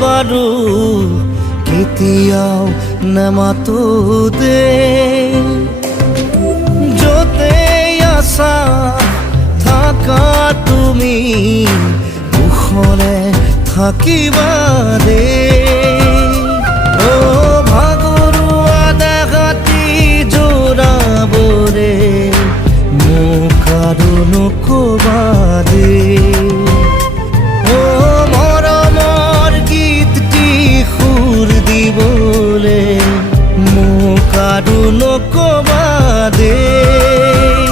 বাৰু কেতিয়াও নেমাতোতে য'তে আছা থাকা তুমি কুশলে থাকিবা দেই ও ভাগৰুৱা দেহাতি জোৰাবৰে মোক আৰু নকবা দেই ও মৰমৰ গীতটি সুৰ দিবলে মোক আৰু নকবা দেই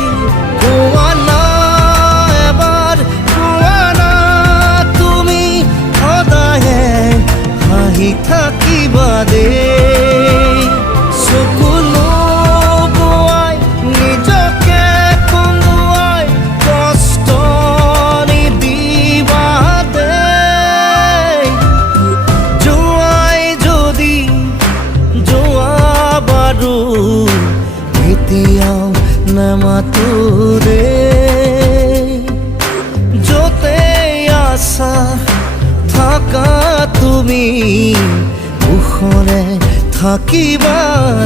কোৱা না এবাৰ কোৱা না তুমি সদায়ে হাঁহি থাকিবা দেই চকুলো বোৱাই নিজকে কন্দুৱাই কষ্ট নিদিবা দেই যোৱাই যদি যোৱা বাৰু কেতিয়াও নেমাতো দেই য'তে আছা থাকা তুমি কুশলে থাকিবা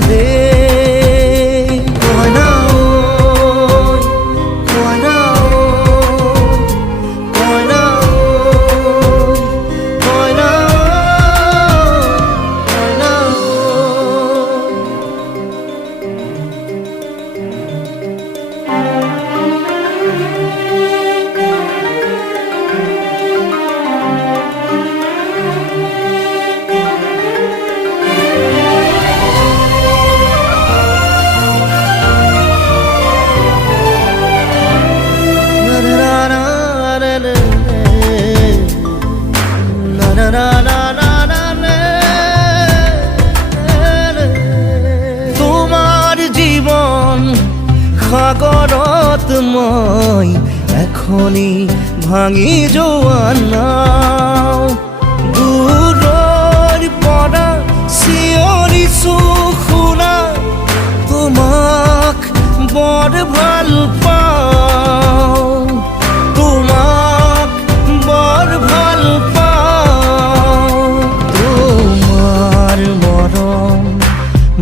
দেই কইনা ঐ, কইনা ঐ, কইনা ঐ, কইনা ঐ, কইনা ঐ। তোমার জীবন সাগৰত মই এখনি ভাঙি যোৱা নাও দূৰৰ পৰা চিঞৰিছো শুনা তোমাক বৰ ভাল পাওঁ তোমাক বৰ ভাল পাওঁ তোমাৰ মৰম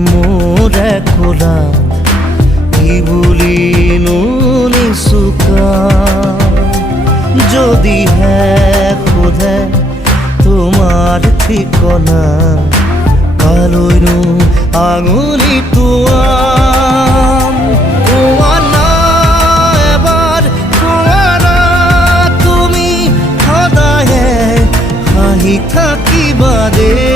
মোৰ একোলা কি বুলিনো নিচুকা যদিহে সোধে তোমাৰ ঠিকনা কালৈনো আঙুলি তোৱাম কোৱা না এবাৰ কোৱা না তুমি সদায়ে হাঁহি থাকিবা দেই